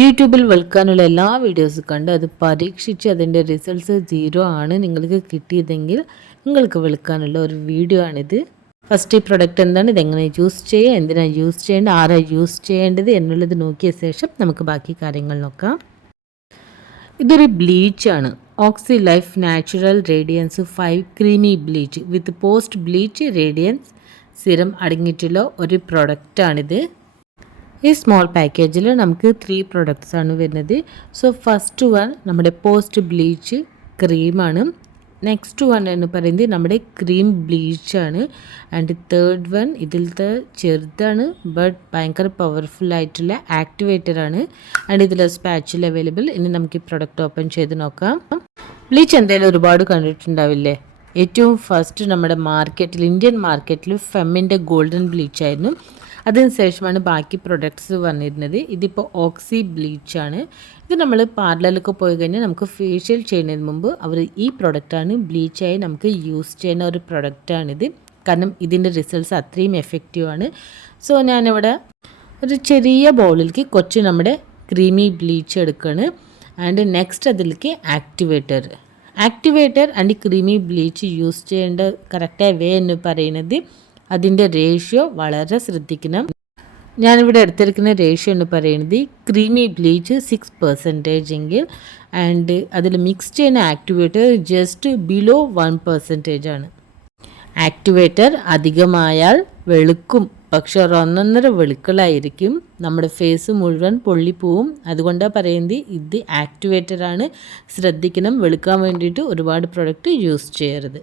യൂട്യൂബിൽ വിൽക്കാനുള്ള എല്ലാ വീഡിയോസും കണ്ട് അത് പരീക്ഷിച്ച് അതിൻ്റെ റിസൾട്ട്സ് 0 ആണ് നിങ്ങൾക്ക് കിട്ടിയതെങ്കിൽ നിങ്ങൾക്ക് വിൽക്കാനുള്ള ഒരു വീഡിയോ ആണിത്. ഫസ്റ്റ് ഈ പ്രൊഡക്റ്റ് എന്താണ്, ഇതെങ്ങനെ യൂസ് ചെയ്യുക, എന്തിനാണ് യൂസ് ചെയ്യേണ്ടത്, ആരാ യൂസ് ചെയ്യേണ്ടത് എന്നുള്ളത് നോക്കിയ ശേഷം നമുക്ക് ബാക്കി കാര്യങ്ങൾ നോക്കാം. ഇതൊരു ബ്ലീച്ചാണ്. Oxy life natural radiance 5 creamy bleach with post bleach radiance serum അടങ്ങിയിട്ടുള്ള ഒരു പ്രൊഡക്റ്റാണിത്. ഈ സ്മോൾ പാക്കേജിൽ നമുക്ക് 3 പ്രൊഡക്ട്സ് ആണ് വരുന്നത്. സോ ഫസ്റ്റ് വൺ നമ്മുടെ പോസ്റ്റ് ബ്ലീച്ച് ക്രീമാണ്. നെക്സ്റ്റ് വൺ എന്ന് പറയുന്നത് നമ്മുടെ ക്രീം ബ്ലീച്ചാണ്. ആൻഡ് തേർഡ് വൺ ഇതിലത്തെ ചെറുതാണ് ബട്ട് ഭയങ്കര പവർഫുൾ ആയിട്ടുള്ള ആക്ടിവേറ്ററാണ്. ആൻഡ് ഇതിൽ സ്പാച്ചിൽ അവൈലബിൾ. ഇനി നമുക്ക് ഈ പ്രൊഡക്റ്റ് ഓപ്പൺ ചെയ്ത് നോക്കാം. ബ്ലീച്ച് എന്തായാലും ഒരുപാട് കണ്ടിട്ടുണ്ടാവില്ലേ. ഏറ്റവും ഫസ്റ്റ് നമ്മുടെ മാർക്കറ്റിൽ, ഇന്ത്യൻ മാർക്കറ്റിൽ ഫെമ്മിൻ്റെ ഗോൾഡൻ ബ്ലീച്ചായിരുന്നു. അതിനുശേഷമാണ് ബാക്കി പ്രൊഡക്ട്സ് വന്നിരുന്നത്. ഇതിപ്പോൾ ഓക്സി ബ്ലീച്ചാണ്. ഇത് നമ്മൾ പാർലറിലൊക്കെ പോയി കഴിഞ്ഞാൽ നമുക്ക് ഫേഷ്യൽ ചെയ്യുന്നതിന് മുമ്പ് അവർ ഈ പ്രൊഡക്റ്റാണ് ബ്ലീച്ചായി നമുക്ക് യൂസ് ചെയ്യുന്ന ഒരു പ്രൊഡക്റ്റാണിത്. കാരണം ഇതിൻ്റെ റിസൾട്ട്സ് അത്രയും എഫക്റ്റീവാണ്. സോ ഞാനിവിടെ ഒരു ചെറിയ ബൗളിലേക്ക് കുറച്ച് നമ്മുടെ ക്രീമി ബ്ലീച്ച് എടുക്കുകയാണ്. ആൻഡ് നെക്സ്റ്റ് അതിലേക്ക് activator and creamy bleach use ചെയ്യേണ്ട കറക്റ്റായ വേ എന്ന് പറയുന്നത് അതിൻ്റെ റേഷ്യോ വളരെ ശ്രദ്ധിക്കണം. ഞാനിവിടെ എടുത്തിരിക്കുന്ന റേഷ്യോ എന്ന് പറയുന്നത് ക്രീമി ബ്ലീച്ച് 6% എങ്കിൽ ആൻഡ് അതിൽ മിക്സ് ചെയ്യുന്ന ആക്ടിവേറ്റർ ജസ്റ്റ് ബിലോ 1% ആണ്. ആക്ടിവേറ്റർ അധികമായാൽ വെളുക്കും, പക്ഷെ ഒന്നൊന്നര വെളുക്കലായിരിക്കും. നമ്മുടെ ഫേസ് മുഴുവൻ പൊള്ളിപ്പോവും. അതുകൊണ്ടാണ് പറയുന്നത് ഇത് ആക്ടിവേറ്ററാണ്, ശ്രദ്ധിക്കണം. വെളുക്കാൻ വേണ്ടിയിട്ട് ഒരുപാട് പ്രൊഡക്റ്റ് യൂസ് ചെയ്യരുത്.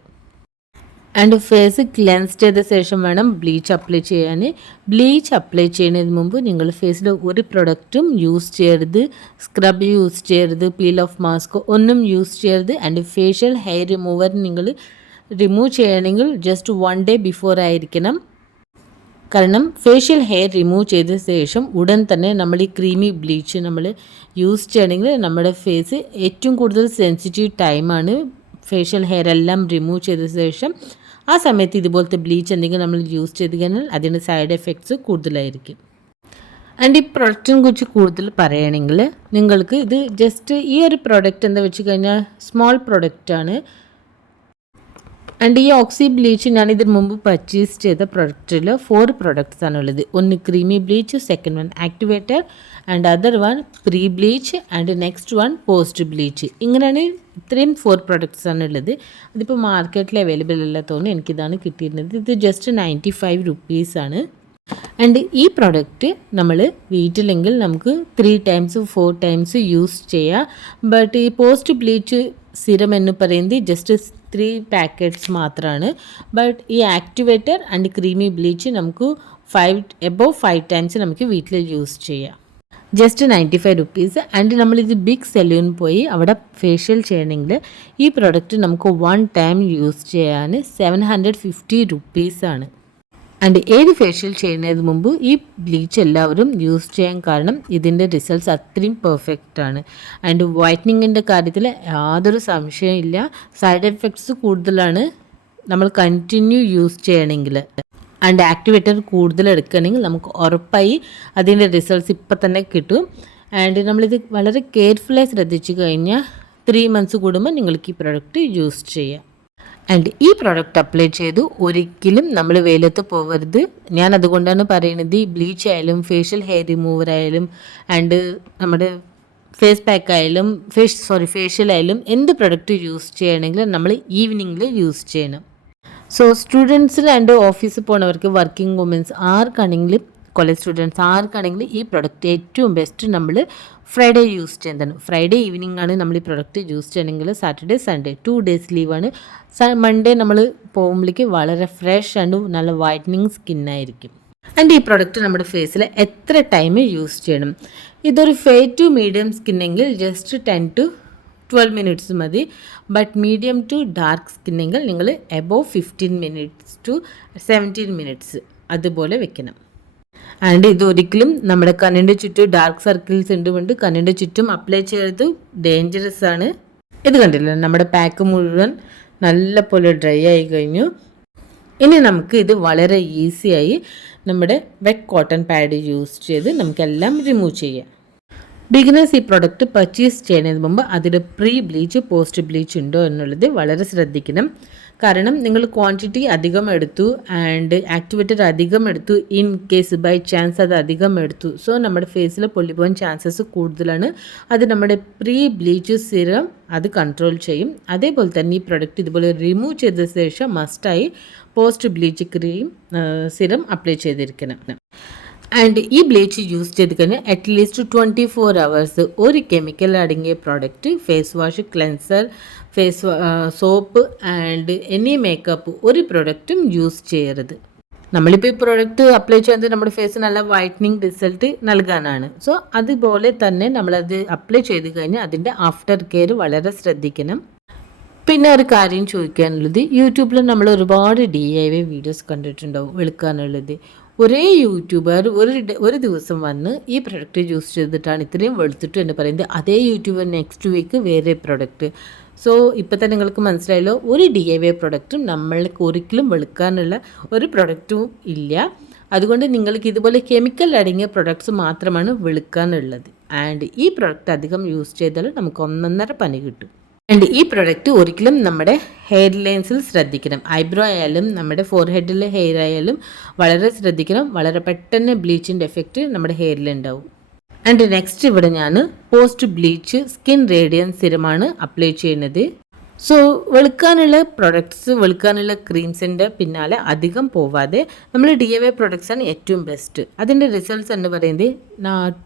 ആൻഡ് ഫേസ് ക്ലെൻസ് ചെയ്ത ശേഷം വേണം ബ്ലീച്ച് അപ്ലൈ ചെയ്യാൻ. ബ്ലീച്ച് അപ്ലൈ ചെയ്യുന്നതിന് മുമ്പ് നിങ്ങൾ ഫേസിൽ ഒരു പ്രൊഡക്റ്റും യൂസ് ചെയ്യരുത്. സ്ക്രബ് യൂസ് ചെയ്യരുത്, പീൽ ഓഫ് മാസ്ക് ഒന്നും യൂസ് ചെയ്യരുത്. ആൻഡ് ഫേഷ്യൽ ഹെയർ റിമൂവർ നിങ്ങൾ റിമൂവ് ചെയ്യണമെങ്കിൽ ജസ്റ്റ് 1 day ബിഫോർ ആയിരിക്കണം. കാരണം ഫേഷ്യൽ ഹെയർ റിമൂവ് ചെയ്ത ശേഷം ഉടൻ തന്നെ നമ്മൾ ഈ ക്രീമി ബ്ലീച്ച് നമ്മൾ യൂസ് ചെയ്യണമെങ്കിൽ നമ്മുടെ ഫേസ് ഏറ്റവും കൂടുതൽ സെൻസിറ്റീവ് ടൈമാണ്. ഫേഷ്യൽ ഹെയർ എല്ലാം റിമൂവ് ചെയ്ത ശേഷം ആ സമയത്ത് ഇതുപോലത്തെ ബ്ലീച്ച് എന്തെങ്കിലും നമ്മൾ യൂസ് ചെയ്ത് കഴിഞ്ഞാൽ അതിൻ്റെ സൈഡ് എഫക്ട്സ് കൂടുതലായിരിക്കും. ആൻഡ് ഈ പ്രൊഡക്റ്റിനെ കുറിച്ച് കൂടുതൽ പറയുകയാണെങ്കിൽ നിങ്ങൾക്ക് ഇത് ജസ്റ്റ് ഈ ഒരു പ്രൊഡക്റ്റ് എന്താ വെച്ച് കഴിഞ്ഞാൽ സ്മോൾ പ്രൊഡക്റ്റാണ്. ആൻഡ് ഈ ഓക്സി ബ്ലീച്ച് ഞാൻ ഇതിന് മുമ്പ് പർച്ചേസ് ചെയ്ത പ്രൊഡക്റ്റിൽ 4 പ്രൊഡക്ട്സ് ആണുള്ളത്. ഒന്ന് creamy bleach, second one activator and other one pre bleach and next one post bleach. ഇങ്ങനെയാണ് ഇത്രയും 4 പ്രൊഡക്ട്സ് ആണുള്ളത്. അതിപ്പോൾ മാർക്കറ്റിൽ അവൈലബിൾ അല്ല തോന്നുന്നു. എനിക്കിതാണ് കിട്ടിയിരുന്നത്. ഇത് ജസ്റ്റ് 95 റുപ്പീസാണ്. ആൻഡ് ഈ പ്രൊഡക്റ്റ് നമ്മൾ വീട്ടിലെങ്കിൽ നമുക്ക് 3 times 4 times യൂസ് ചെയ്യാം. ബട്ട് ഈ പോസ്റ്റ് ബ്ലീച്ച് സിറം എന്ന് പറയുന്നത് ജസ്റ്റ് 3 packets മാത്രമാണ്. ബട്ട് ഈ ആക്ടിവേറ്റർ ആൻഡ് ക്രീമി ബ്ലീച്ച് നമുക്ക് 5 times നമുക്ക് വീട്ടിൽ യൂസ് ചെയ്യാം. Just 95 rupees. ആൻഡ് നമ്മളിത് ബിഗ് സെലൂൺ പോയി അവിടെ ഫേഷ്യൽ ചെയ്യണമെങ്കിൽ ഈ പ്രൊഡക്റ്റ് നമുക്ക് 1 time യൂസ് ചെയ്യാൻ 750 റുപ്പീസാണ്. ആൻഡ് ഏത് ഫേഷ്യൽ ചെയ്യുന്നതിന് മുമ്പ് ഈ ബ്ലീച്ച് എല്ലാവരും യൂസ് ചെയ്യാൻ കാരണം ഇതിൻ്റെ റിസൾട്ട്സ് അത്രയും പെർഫെക്റ്റ് ആണ്. ആൻഡ് വൈറ്റനിങ്ങിൻ്റെ കാര്യത്തിൽ യാതൊരു സംശയമില്ല. സൈഡ് എഫക്ട്സ് കൂടുതലാണ് നമ്മൾ കണ്ടിന്യൂ യൂസ് ചെയ്യണമെങ്കിൽ. ആൻഡ് ആക്ടിവേറ്റർ കൂടുതൽ എടുക്കുകയാണെങ്കിൽ നമുക്ക് ഉറപ്പായി അതിൻ്റെ റിസൾട്ട്സ് ഇപ്പം തന്നെ കിട്ടും. ആൻഡ് നമ്മളിത് വളരെ കെയർഫുള്ളായി ശ്രദ്ധിച്ചു കഴിഞ്ഞാൽ 3 months കൂടുമ്പോൾ നിങ്ങൾക്ക് ഈ പ്രൊഡക്റ്റ് യൂസ് ചെയ്യാം. ആൻഡ് ഈ പ്രൊഡക്റ്റ് അപ്ലൈ ചെയ്തു ഒരിക്കലും നമ്മൾ വെയിലത്ത് പോകരുത്. ഞാൻ അതുകൊണ്ടാണ് പറയുന്നത് ഈ ബ്ലീച്ച് ആയാലും ഫേഷ്യൽ ഹെയർ റിമൂവർ ആയാലും ആൻഡ് നമ്മുടെ ഫേസ് പാക്ക് ആയാലും ഫേഷ്യൽ ആയാലും എന്ത് പ്രൊഡക്റ്റ് യൂസ് ചെയ്യണമെങ്കിലും നമ്മൾ ഈവനിങ്ങിൽ യൂസ് ചെയ്യണം. സോ സ്റ്റുഡൻസിന് ആൻഡ് ഓഫീസിൽ പോകുന്നവർക്ക്, വർക്കിംഗ് വുമൻസ് ആർക്കാണെങ്കിലും, കോളേജ് സ്റ്റുഡൻസ് ആർക്കാണെങ്കിലും ഈ പ്രൊഡക്റ്റ് ഏറ്റവും ബെസ്റ്റ് നമ്മൾ ഫ്രൈഡേ യൂസ് ചെയ്യുന്നതാണ്. ഫ്രൈഡേ ഈവനിങ് ആണ് നമ്മൾ ഈ പ്രൊഡക്റ്റ് യൂസ് ചെയ്യണമെങ്കിൽ. സാറ്റർഡേ സൺഡേ 2 days ലീവാണ്. മൺഡേ നമ്മൾ പോകുമ്പോഴേക്ക് വളരെ ഫ്രഷ് ആൻഡ് നല്ല വൈറ്റനിങ് സ്കിന്നായിരിക്കും. ആൻഡ് ഈ പ്രൊഡക്റ്റ് നമ്മുടെ ഫേസിൽ എത്ര ടൈം യൂസ് ചെയ്യണം? ഇതൊരു ഫെയർ ടു മീഡിയം സ്കിന്നെങ്കിൽ ജസ്റ്റ് 10 to 12 minutes മതി. ബട്ട് മീഡിയം ടു ഡാർക്ക് സ്കിന്നെങ്കിൽ നിങ്ങൾ എബോവ് 15 minutes to 17 minutes അതുപോലെ വെക്കണം. ആൻഡ് ഇതൊരിക്കലും നമ്മുടെ കണ്ണിൻ്റെ ചുറ്റും ഡാർക്ക് സർക്കിൾസ് ഉണ്ടുകൊണ്ട് കണ്ണിൻ്റെ ചുറ്റും അപ്ലൈ ചെയ്തത് ഡേഞ്ചറസ് ആണ്. ഇത് കണ്ടില്ല, നമ്മുടെ പാക്ക് മുഴുവൻ നല്ല പോലെ ഡ്രൈ ആയി കഴിഞ്ഞു. ഇനി നമുക്ക് ഇത് വളരെ ഈസിയായി നമ്മുടെ വെറ്റ് കോട്ടൺ പാഡ് യൂസ് ചെയ്ത് നമുക്കെല്ലാം റിമൂവ് ചെയ്യാം. ബിഗിനേഴ്സ് ഈ പ്രൊഡക്റ്റ് പർച്ചേസ് ചെയ്യുന്നതിന് മുമ്പ് അതിൽ പ്രീ ബ്ലീച്ച് പോസ്റ്റ് ബ്ലീച്ച് ഉണ്ടോ എന്നുള്ളത് വളരെ ശ്രദ്ധിക്കണം. കാരണം നിങ്ങൾ ക്വാണ്ടിറ്റി അധികം എടുത്തു ആൻഡ് ആക്ടിവേറ്റർ അധികം എടുത്തു, ഇൻ കേസ് ബൈ ചാൻസ് അത് അധികം എടുത്തു, സോ നമ്മുടെ ഫേസിൽ പൊള്ളിപ്പോകാൻ ചാൻസസ് കൂടുതലാണ്. അത് നമ്മുടെ പ്രീ ബ്ലീച്ച് സിറം അത് കൺട്രോൾ ചെയ്യും. അതേപോലെ തന്നെ ഈ പ്രൊഡക്റ്റ് ഇതുപോലെ റിമൂവ് ചെയ്ത ശേഷം മസ്റ്റായി post bleach cream serum apply ചെയ്തിരിക്കണം. ആൻഡ് ഈ ബ്ലീച്ച് യൂസ് ചെയ്ത് കഴിഞ്ഞാൽ അറ്റ്ലീസ്റ്റ് 24 hours ഒരു കെമിക്കൽ അടങ്ങിയ product, face wash, cleanser, face soap and any makeup ഒരു പ്രൊഡക്റ്റും യൂസ് ചെയ്യരുത്. നമ്മളിപ്പോൾ ഈ പ്രോഡക്റ്റ് അപ്ലൈ ചെയ്യുന്നത് നമ്മുടെ ഫേസ് നല്ല വൈറ്റനിങ് റിസൾട്ട് നൽകാനാണ്. സോ അതുപോലെ തന്നെ നമ്മളത് അപ്ലൈ ചെയ്ത് കഴിഞ്ഞാൽ അതിൻ്റെ ആഫ്റ്റർ കെയർ വളരെ ശ്രദ്ധിക്കണം. പിന്നെ ഒരു കാര്യം ചോദിക്കാനുള്ളത്, യൂട്യൂബിൽ നമ്മൾ ഒരുപാട് DIY വീഡിയോസ് കണ്ടിട്ടുണ്ടാവും വെളുക്കാനുള്ളത്. ഒരേ യൂട്യൂബർ ഒരു ദിവസം വന്ന് ഈ പ്രൊഡക്റ്റ് യൂസ് ചെയ്തിട്ടാണ് ഇത്രയും വെളുത്തിട്ട് എന്ന് പറയുന്നത്. അതേ യൂട്യൂബർ നെക്സ്റ്റ് വീക്ക് വേറെ പ്രൊഡക്റ്റ്. സോ ഇപ്പോൾ തന്നെ നിങ്ങൾക്ക് മനസ്സിലായല്ലോ, ഒരു DIY പ്രൊഡക്റ്റും നമ്മൾക്ക് ഒരിക്കലും വെളുക്കാനുള്ള ഒരു പ്രൊഡക്റ്റും ഇല്ല. അതുകൊണ്ട് നിങ്ങൾക്ക് ഇതുപോലെ കെമിക്കൽ അടങ്ങിയ പ്രൊഡക്ട്സ് മാത്രമാണ് വെളുക്കാനുള്ളത്. ആൻഡ് ഈ പ്രൊഡക്റ്റ് അധികം യൂസ് ചെയ്താൽ നമുക്ക് 1.5 പനി കിട്ടും. ആൻഡ് ഈ പ്രൊഡക്റ്റ് ഒരിക്കലും നമ്മുടെ ഹെയർ ലൈൻസിൽ ശ്രദ്ധിക്കണം. ഐബ്രോ ആയാലും നമ്മുടെ ഫോർഹെഡിലെ ഹെയർ ആയാലും വളരെ ശ്രദ്ധിക്കണം. വളരെ പെട്ടെന്ന് ബ്ലീച്ചിൻ്റെ എഫക്റ്റ് നമ്മുടെ ഹെയറിൽ ഉണ്ടാവും. ആൻഡ് നെക്സ്റ്റ് ഇവിടെ ഞാൻ പോസ്റ്റ് ബ്ലീച്ച് സ്കിൻ റേഡിയൻസ് സിറമാണ് അപ്ലൈ ചെയ്യുന്നത്. സോ വെളുക്കാനുള്ള പ്രൊഡക്ട്സ്, വെളുക്കാനുള്ള ക്രീംസിൻ്റെ പിന്നാലെ അധികം പോവാതെ നമ്മൾ DIY പ്രൊഡക്ട്സാണ് ഏറ്റവും ബെസ്റ്റ്. അതിൻ്റെ റിസൾട്ട്സ് എന്ന് പറയുന്നത്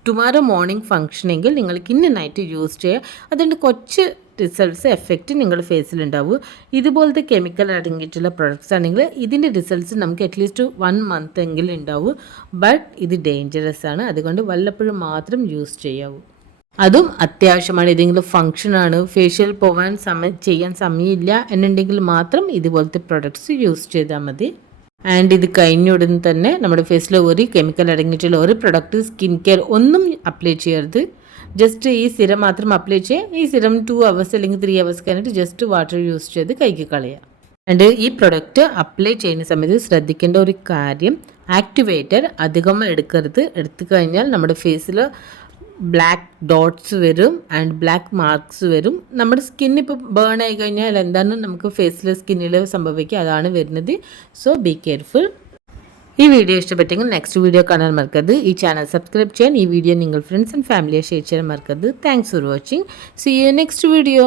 ടുമാറോ മോർണിംഗ് ഫംഗ്ഷനെങ്കിൽ നിങ്ങൾക്ക് ഇന്ന് നൈറ്റ് യൂസ് ചെയ്യുക. അതിൻ്റെ കുറച്ച് റിസൾട്ട്സ് എഫക്റ്റ് നിങ്ങളുടെ ഫേസിലുണ്ടാവും. ഇതുപോലത്തെ കെമിക്കൽ അടങ്ങിയിട്ടുള്ള പ്രൊഡക്ട്സ് ആണെങ്കിൽ ഇതിൻ്റെ റിസൾട്ട്സ് നമുക്ക് അറ്റ്ലീസ്റ്റ് 1 month എങ്കിലും ഉണ്ടാവും. ബട്ട് ഇത് ഡേഞ്ചറസ് ആണ്, അതുകൊണ്ട് വല്ലപ്പോഴും മാത്രം യൂസ് ചെയ്യാവൂ. അതും അത്യാവശ്യമാണ്, ഏതെങ്കിലും ഫംഗ്ഷനാണ്, ഫേഷ്യൽ പോകാൻ ചെയ്യാൻ സമയമില്ല എന്നുണ്ടെങ്കിൽ മാത്രം ഇതുപോലത്തെ പ്രൊഡക്ട്സ് യൂസ് ചെയ്താൽ മതി. ആൻഡ് ഇത് കഴിഞ്ഞ ഉടൻ തന്നെ നമ്മുടെ ഫേസിൽ ഒരു കെമിക്കൽ അടങ്ങിയിട്ടുള്ള ഒരു പ്രൊഡക്റ്റ്, സ്കിൻ കെയർ ഒന്നും അപ്ലൈ ചെയ്യരുത്. ജസ്റ്റ് ഈ സിറം മാത്രം അപ്ലൈ ചെയ്യുക. ഈ സിറം 2 hours അല്ലെങ്കിൽ 3 hours കഴിഞ്ഞിട്ട് ജസ്റ്റ് വാട്ടർ യൂസ് ചെയ്ത് കൈക്ക് കളയുക. ആൻഡ് ഈ പ്രൊഡക്റ്റ് അപ്ലൈ ചെയ്യുന്ന സമയത്ത് ശ്രദ്ധിക്കേണ്ട ഒരു കാര്യം, ആക്ടിവേറ്റർ അധികം എടുക്കരുത്. എടുത്തു കഴിഞ്ഞാൽ നമ്മുടെ ഫേസിൽ ബ്ലാക്ക് ഡോട്ട്സ് വരും ആൻഡ് ബ്ലാക്ക് മാർക്സ് വരും. നമ്മുടെ സ്കിൻ ഇപ്പോൾ ബേൺ ആയി കഴിഞ്ഞാൽ എന്താണ് നമുക്ക് ഫേസിൽ സ്കിന്നിൽ സംഭവിക്കുക, അതാണ് വരുന്നത്. So be careful. ഈ വീഡിയോ ഇഷ്ടപ്പെട്ടെങ്കിൽ നെക്സ്റ്റ് വീഡിയോ കാണാൻ മറക്കരുത്. ഈ ചാനൽ സബ്സ്ക്രൈബ് ചെയ്യാൻ, ഈ വീഡിയോ നിങ്ങൾ ഫ്രണ്ട്സ് ആൻഡ് ഫാമിലിയെ ഷെയർ ചെയ്യാൻ മറക്കരുത്. Thanks for watching. See you next video.